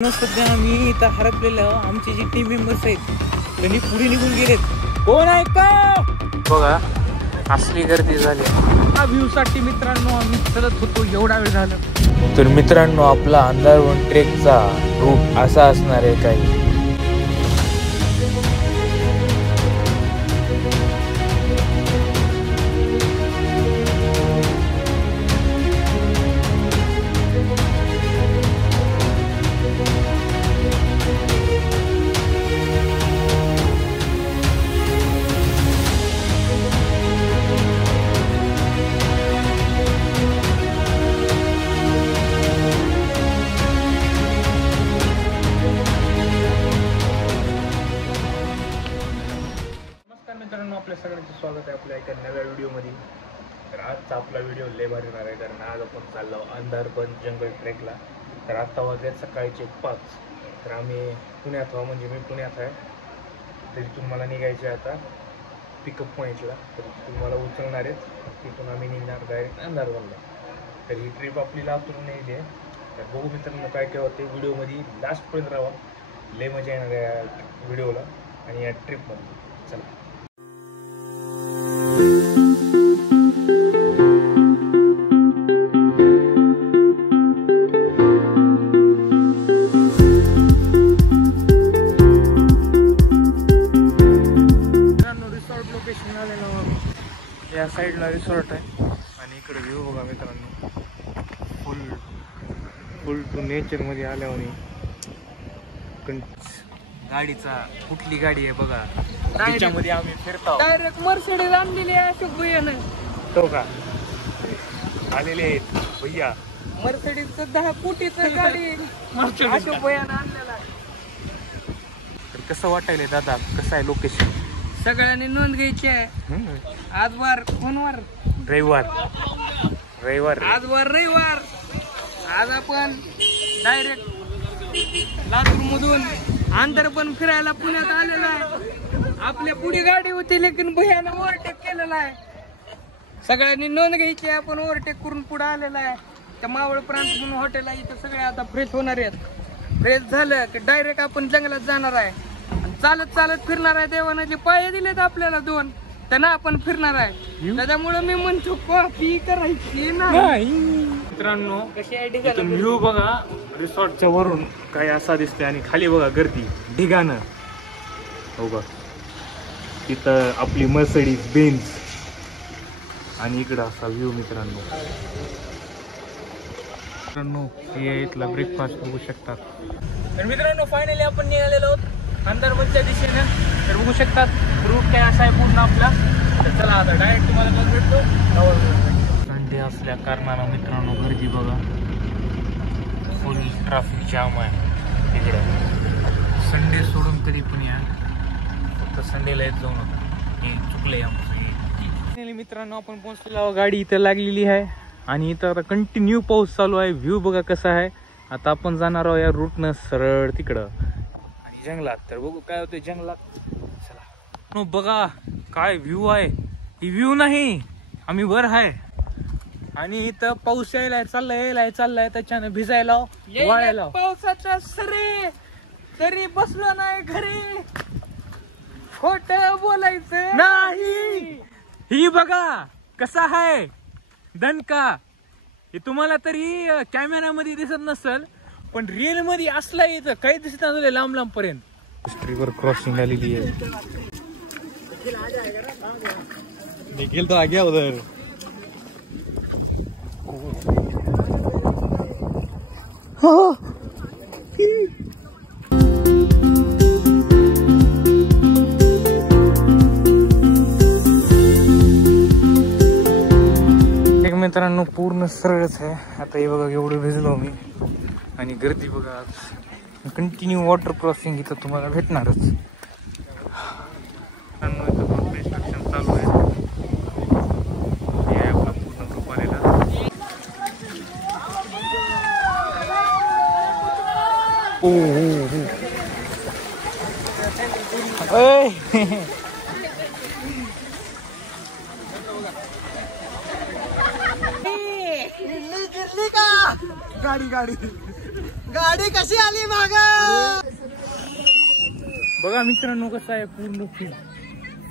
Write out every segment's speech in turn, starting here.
सध्या आम्ही इथं हरपलेलो. आमचे जे टीम मेंबर्स आहेत त्यांनी पुढे निघून गेलेत. कोण आहे का बघा, असली गर्दी झाली. हा व्ह्यू साठी मित्रांनो आम्ही चलत होतो एवढा वेळ झाला. तर मित्रांनो आपला अंधारवन ट्रेकचा रूट असा असणार आहे काही. मित्रांनो आपल्या सगळ्यांचं स्वागत आहे आपल्या एका नव्या व्हिडिओमध्ये. तर आजचा आपला व्हिडिओ लय भारी होणार आहे, कारण आज आपण चाललो अंधारवन जंगल ट्रेकला. तर आत्ता वाजले सकाळचे 5. तर आम्ही पुण्यात आहो, म्हणजे मी पुण्यात आहे. तर इथून मला निघायचे आता पिकअप पॉईंटला. तर तिथून मला उचलणार आहेत, तिथून आम्ही निघणार डायरेक्ट अंधारवनला. तर ही ट्रिप आपली लातूरून येईल आहे. तर बघू मित्रांनो काय काय होते व्हिडिओमध्ये, लास्टपर्यंत राहा. लय मजा येणार आहे या व्हिडिओला आणि या ट्रिपमध्ये. चला लोकेशन आलेलो आम्ही. या साईडला रिसॉर्ट आहे आणि इकडे व्ह्यू बघा मित्रांनो, फुल टू नेचर मध्ये आल्यावर. गाडीचा कुठली गाडी आहे बघा, त्याच्यामध्ये आम्ही फिरतो. डायरेक्ट मर्सिडीज आणलेली आहे अशोक भैयानं. तो का आलेले आहेत भैया, मर्सिडीज 10 कोटीचं गाडी अशोक भैयानं आणलेला आहे. तर कसं वाटायलंय दादा, कसं आहे लोकेशन? सगळ्यांनी नोंद घ्यायची आहे. आज वार कोणवार? रविवार. आज वार रविवार. आज आपण डायरेक्ट लातूर मधून अंधारवन फिरायला पुण्यात आलेलो आहे. आपल्या पुढे गाडी होती, लेकिन भैयानं ओव्हरटेक केलेला आहे. सगळ्यांनी नोंद घ्यायची. आपण ओव्हरटेक करून पुढे आलेला आहे. त्या मावळ प्रांत म्हणून हॉटेल आहे, इथं सगळे आता फ्रेश होणार आहेत. फ्रेश झालं की डायरेक्ट आपण जंगलात जाणार आहे. चालत चालत फिरणार आहे. देवाने जे पाय दिलेत आपल्याला 2, त्यांना आपण फिरणार आहे. त्याच्यामुळे मी म्हणतो कॉफी करायची नाही. मित्रांनो व्ह्यू बघा रिसॉर्टच्या वरून काय असा दिसते आणि खाली बघा गर्दी ढिगाणं. हो बघ तिथं आपली मर्सिडीज बेन्झ आणि इकडं असा व्ह्यू मित्रांनो. हे इथला ब्रेकफास्ट बघू शकतात. तर मित्रांनो फायनली आपण निघालेलो आहोत अंधारवनच्या दिशेनं. तर बघू शकतात रूट काय असा आहे पूर्ण आपला. तर चला आता डायरेक्ट तुम्हाला मग भेटतो. संडे असल्या कारणानं मित्रांनो गर्दी बघा, फुल ट्रॅफिक जाम आहे तिकडे. संडे सोडून कधी पण या, फक्त संडेला येत जाऊ नका, हे चुकलंय आमचं. मित्रांनो आपण पोहोचलेलो, गाडी इथं लागलेली आहे आणि इथं आता कंटिन्यू पाऊस चालू आहे. व्ह्यू बघा कसा आहे. आता आपण जाणार आहोत या रूटनं सरळ तिकडं आणि जंगलात. तर बघू काय होतं जंगलात. चला बघा काय व्ह्यू आहे. ही व्ह्यू नाही, आम्ही वर आहे आणि इथं पाऊस यायलाय चाललाय त्याच्यानं भिजायला वाळायला. पावसाचा सरी तरी बसलो नाही घरी, खोट बोलायचं नाही. ही बघा कसा आहे दणका. हे तुम्हाला तरी कॅमेरामध्ये दिसत नसल, पण रिअल मध्ये असला इथं काही दिसत नसले लांब लांब पर्यंत. स्ट्रीवर क्रॉसिंग आलेली आहे. निखिल तो आ गया उधर. एक मित्रांनो पूर्ण सरळच आहे. आता हे बघा एवढं भिजलो मी आणि गर्दी बघा. कंटिन्यू वॉटर क्रॉसिंग इथं तुम्हाला भेटणारच. कन्स्ट्रक्शन चालू आहे. हे आपला पूर्ण ग्रुप आलेला. गाडी गाडी कशी आली माग? बघा मित्रांनो कसं आहे, पूर्ण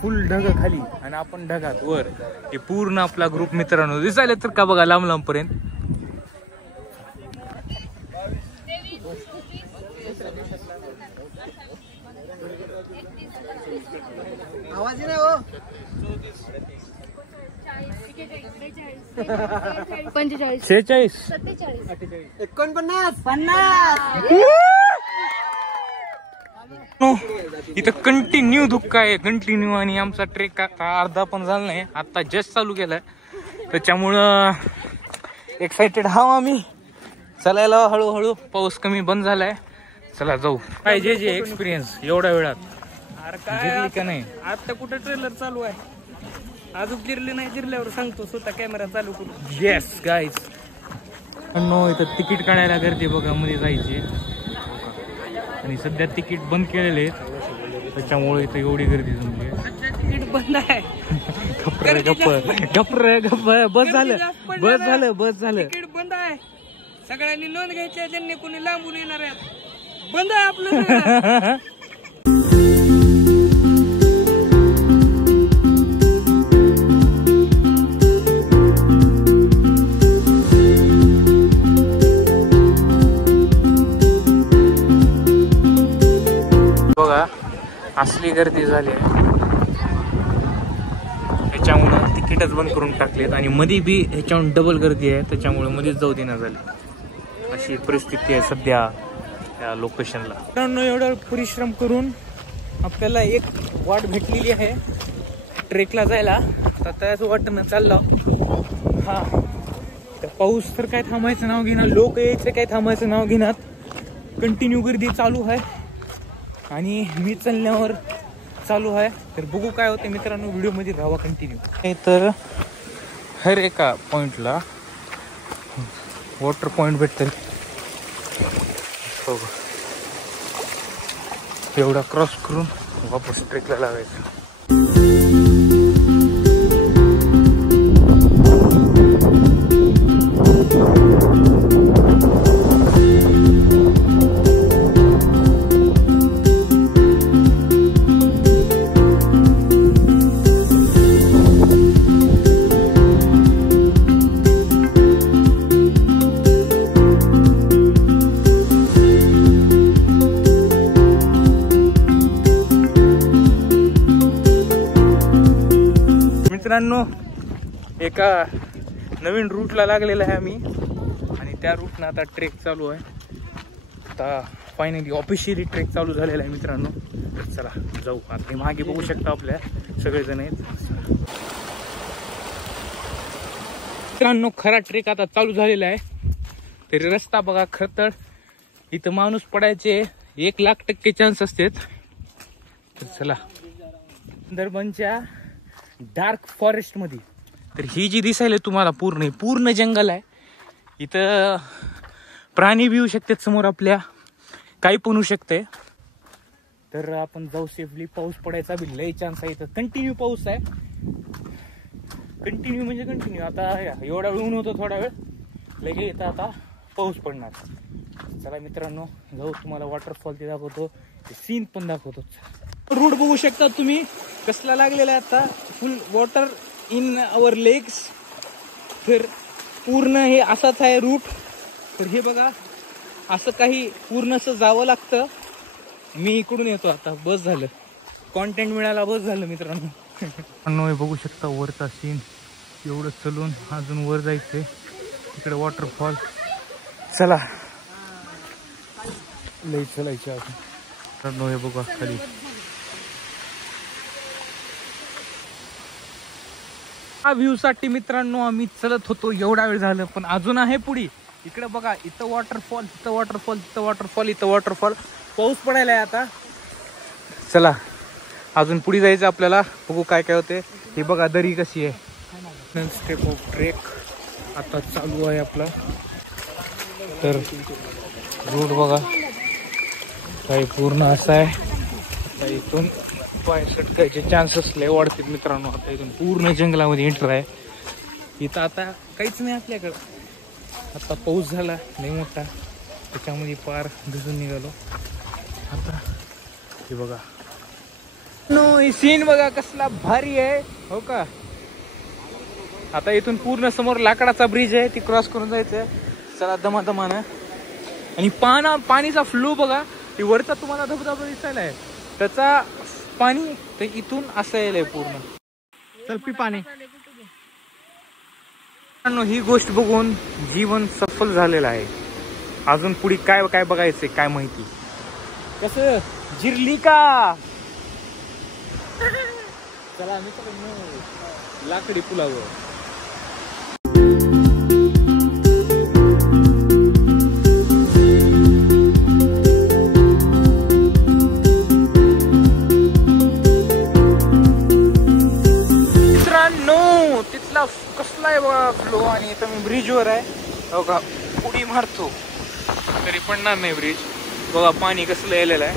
फुल ढग खाली आणि आपण ढगात वर. हे पूर्ण आपला ग्रुप मित्रांनो दिसायला तर का बघा लांब लांब पर्यंत. आवाज नाही हो. 45 46 47 49 50. इथं कंटिन्यू दुःख आहे, कंटिन्यू. आणि आमचा ट्रेक आता अर्धा पण झाला नाही, आता जस्ट चालू केलाय. त्याच्यामुळं एक्साइटेड हा आम्ही चालायला. हळूहळू पाऊस कमी बंद झालाय. चला जाऊ. काय जे एक्सपिरियन्स एवढ्या वेळात जिरली का नाही? आता कुठे ट्रेलर चालू आहे, अजून जिरले नाही. जिरल्यावर सांगतो स्वतः कॅमेरा चालू करू. Yes guys. इथं तिकीट काढायला गर्दी बघा, मध्ये जायची. आणि सध्या तिकीट बंद केलेले आहेत, त्याच्यामुळे इथं एवढी गर्दी जमली. तिकीट बंद आहे. बस झालं. तिकीट बंद आहे. सगळ्यांनी नोंद घ्यायची आहे, ज्यांनी कोणी लांबून येणार आहेत. बंद आहे आपलं. बघा असली गर्दी झाली आहे, त्याच्यामुळं तिकीटच बंद करून टाकलेत. आणि मध्ये बी ह्याच्याहून डबल गर्दी आहे, त्याच्यामुळे मध्येच जाऊ देण्यात झाली. अशी परिस्थिती आहे सध्या या लोकेशनला. मित्रांनो एवढं परिश्रम करून आपल्याला एक वाट भेटलेली आहे ट्रेकला जायला. आता त्याच वाटेनं चाललो. हा तर पाऊस तर काय थांबायचं नाव घेणार, लोक यायचं काय थांबायचं नाव घेणार. कंटिन्यू गर्दी चालू आहे आणि मी चालण्यावर चालू आहे. तर बघू काय होते मित्रांनो, व्हिडिओ मध्ये राहा कंटिन्यू. तर हर एका पॉइंटला वॉटर पॉइंट भेटतील. एवढा क्रॉस करून वापस ट्रेकला लावायचं. मित्रांनो एका नवीन रूटला लागलेला आहे आम्ही, आणि त्या रूटनं आता ट्रेक चालू आहे. आता फायनली ऑफिशियली ट्रेक चालू झालेला आहे मित्रांनो. तर चला जाऊ. आता मागे बघू शकता आपल्या सगळेजण आहेत. मित्रांनो खरा ट्रेक आता चालू झालेला आहे. तरी रस्ता बघा, खरं तर इथं माणूस पडायचे 1,00,000% चान्स असतात. तर चला सुंदरबनच्या डार्क फॉरेस्ट मध्ये. तर ही जी दिसायला तुम्हाला पूर्ण जंगल आहे. इथं प्राणी बी येऊ शकतात समोर आपल्या, काही पण होऊ शकते. तर आपण जाऊ सेफली. पाऊस पडायचा बी लय चान्स आहे. इथं कंटिन्यू पाऊस आहे, कंटिन्यू म्हणजे कंटिन्यू. आता एवढा वेळ ऊन होतं, थोडा वेळ लगे येतं आता पाऊस पडणार. चला मित्रांनो जाऊ, तुम्हाला वॉटरफॉल ते दाखवतो, सीन पण दाखवतो. रूट बघू शकता तुम्ही कसला लागलेला आहे. आता full water in our legs. तर पूर्ण हे असाच आहे रूट. तर हे बघा असं काही पूर्ण असं जावं लागतं. मी इकडून येतो आता. बस झालं, कॉन्टेंट मिळाला, बस झालं मित्रांनो. हे बघू शकता वरचा सीन. एवढं चलून अजून वर जायचंय, तिकडे वॉटरफॉल. चला लई चलायचे अजून. हे बघा खाली हा व्ह्यू साठी मित्रांनो आम्ही चलत होतो. एवढा वेळ झालं पण अजून आहे पुढे. इकडे बघा, इथं वॉटरफॉल, तिथं वॉटरफॉल, तिथं वॉटरफॉल, इथं वॉटरफॉल. पाऊस पडायला आहे आता. चला अजून पुढे जायचं आपल्याला. बघू काय काय होते. हे बघा दरी कशी आहे. स्टेप ऑफ ट्रेक आता चालू आहे आपला. तर रोड बघा काही पूर्ण असा आहे. इथून पाय सटकायचे चान्सेस लय वाढतील मित्रांनो. आता इथून पूर्ण जंगलामध्ये एंटर आहे. इथं आता काहीच नाही आपल्याकडं. आता पाऊस झाला लय मोठा. त्याच्यामध्ये पार भिजून निघालो. आता हे बघा नो, ही सीन बघा कसला भारी आहे हो का. आता इथून पूर्ण समोर लाकडाचा ब्रिज आहे, ती क्रॉस करून जायचं. चला दमादमानं. आणि पाणीचा फ्लो बघा, ती वरचा तुम्हाला धबधबा दिसायला आहे, त्याचा पाणी ते इथून असं यायलंय पूर्ण. चल पी पाणी. ही गोष्ट बघून जीवन सफल झालेलं आहे. अजून पुढे काय काय बघायचंय काय माहिती. कसं जिरली का. चला मित्रांनो लाकडी पुलावर. तिथला कसला आहे बघा फ्लो. आणि इथं मी ब्रिजवर आहे हो का, उडी मारतो तरी पडणार नाही ब्रिज. बघा पाणी कसलं यायलेलं आहे.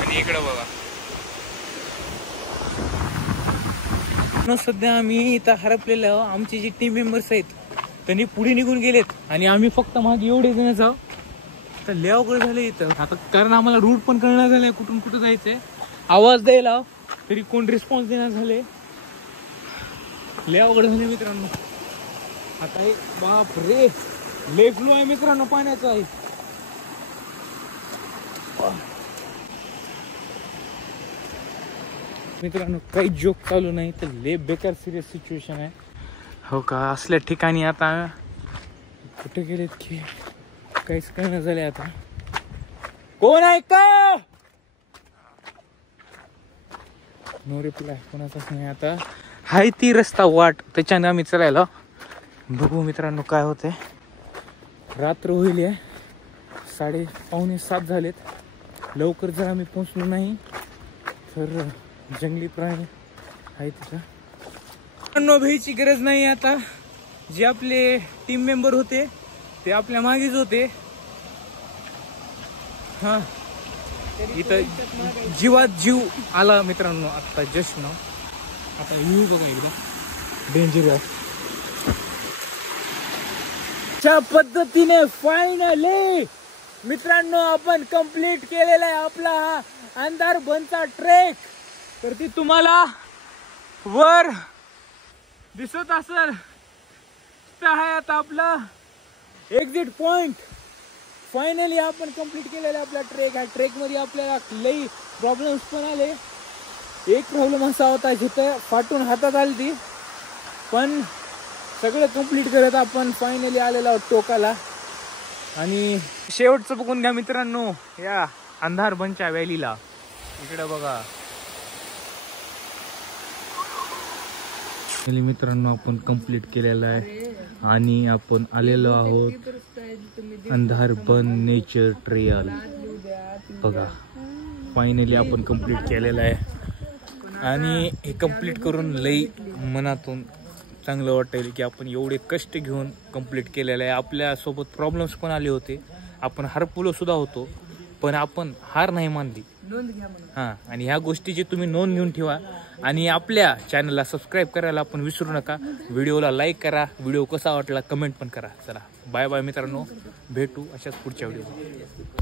आणि इकडं बघा सध्या आम्ही इथं हरपलेलो आहो. आमचे जे टीम मेंबर्स आहेत त्यांनी पुढे निघून गेलेत आणि आम्ही फक्त मागे एवढे जण जाऊ. तर लय अवघड झालं इथं आता, कारण आम्हाला रूट पण कळणार झालंय कुठून कुठं जायचंय. आवाज द्यायला तरी कोण रिस्पॉन्स देणार झाले. लय अवघड झाले मित्रांनो. आता एक बाप रे लय फ्लो आहे मित्रांनो पाण्याचा आहे. मित्रांनो काही जोक चालू नाही तर लय बेकार सिरियस सिच्युएशन आहे हो का. असल्या ठिकाणी आता कुठे गेलेत की काहीच कळणं झालंय. आता कोण आहे का. नो रिप्लाय, कोणाचाच नाही. आता हाय ती रस्ता वाट, त्याच्याने आम्ही चलायला. बघू मित्रांनो काय होते. रात्र होईल आहे, 6:45 झालेत. लवकर जर आम्ही पोहोचलो नाही तर जंगली प्राणी आहे तिथं. भीतीची गरज नाही. आता जे आपले टीम मेंबर होते ते आपल्या मागेच होते. हा इथं जीवात जीव आला मित्रांनो आता जस्ट नाव. आता व्ह्यू बघा एकदम डेंजर आहे. अशा पद्धतीने फायनली मित्रांनो आपण कंप्लीट केलेला आहे आपला हा अंधारबनचा ट्रेक. तर ती तुम्हाला वर दिसत असेल. आहे आता आपला एक्झिट पॉइंट. फायनली आपण कंप्लीट केलेला आपला ट्रेक. ह्या ट्रेक मध्ये आपल्याला लई प्रॉब्लेम्स पण आले. एक प्रॉब्लेम असा होता जिथे फाटून हातात आली ती, पण सगळं कंप्लीट करत आपण फायनली आलेलो आहोत टोकाला. आणि शेवटचं बघून घ्या मित्रांनो या अंधारबनच्या व्हॅलीला. इकडे बघा मित्रांनो आपण कंप्लीट केलेला आहे आणि आपण आलेलो आहोत अंधारबन नेचर ट्रेल. बघा फायनली आपण कंप्लीट केलेलं आहे. आणि हे कंप्लीट करून लई मनातून चांगलं वाटेल की आपण एवढे कष्ट घेऊन कंप्लीट केलेलं आहे. आपल्यासोबत प्रॉब्लेम्स पण आले होते, आपण हरपुलो सुद्धा होतो, पण आपण हार नाही मानली. हां, आणि ह्या गोष्टीची तुम्ही नोंद घेऊन ठेवा. आणि आपल्या चॅनलला सबस्क्राईब करायला पण विसरू नका. व्हिडिओला लाईक करा. व्हिडिओ कसा वाटला कमेंट पण करा. चला बाय बाय मित्रांनो, भेटू अशाच पुढच्या व्हिडिओ.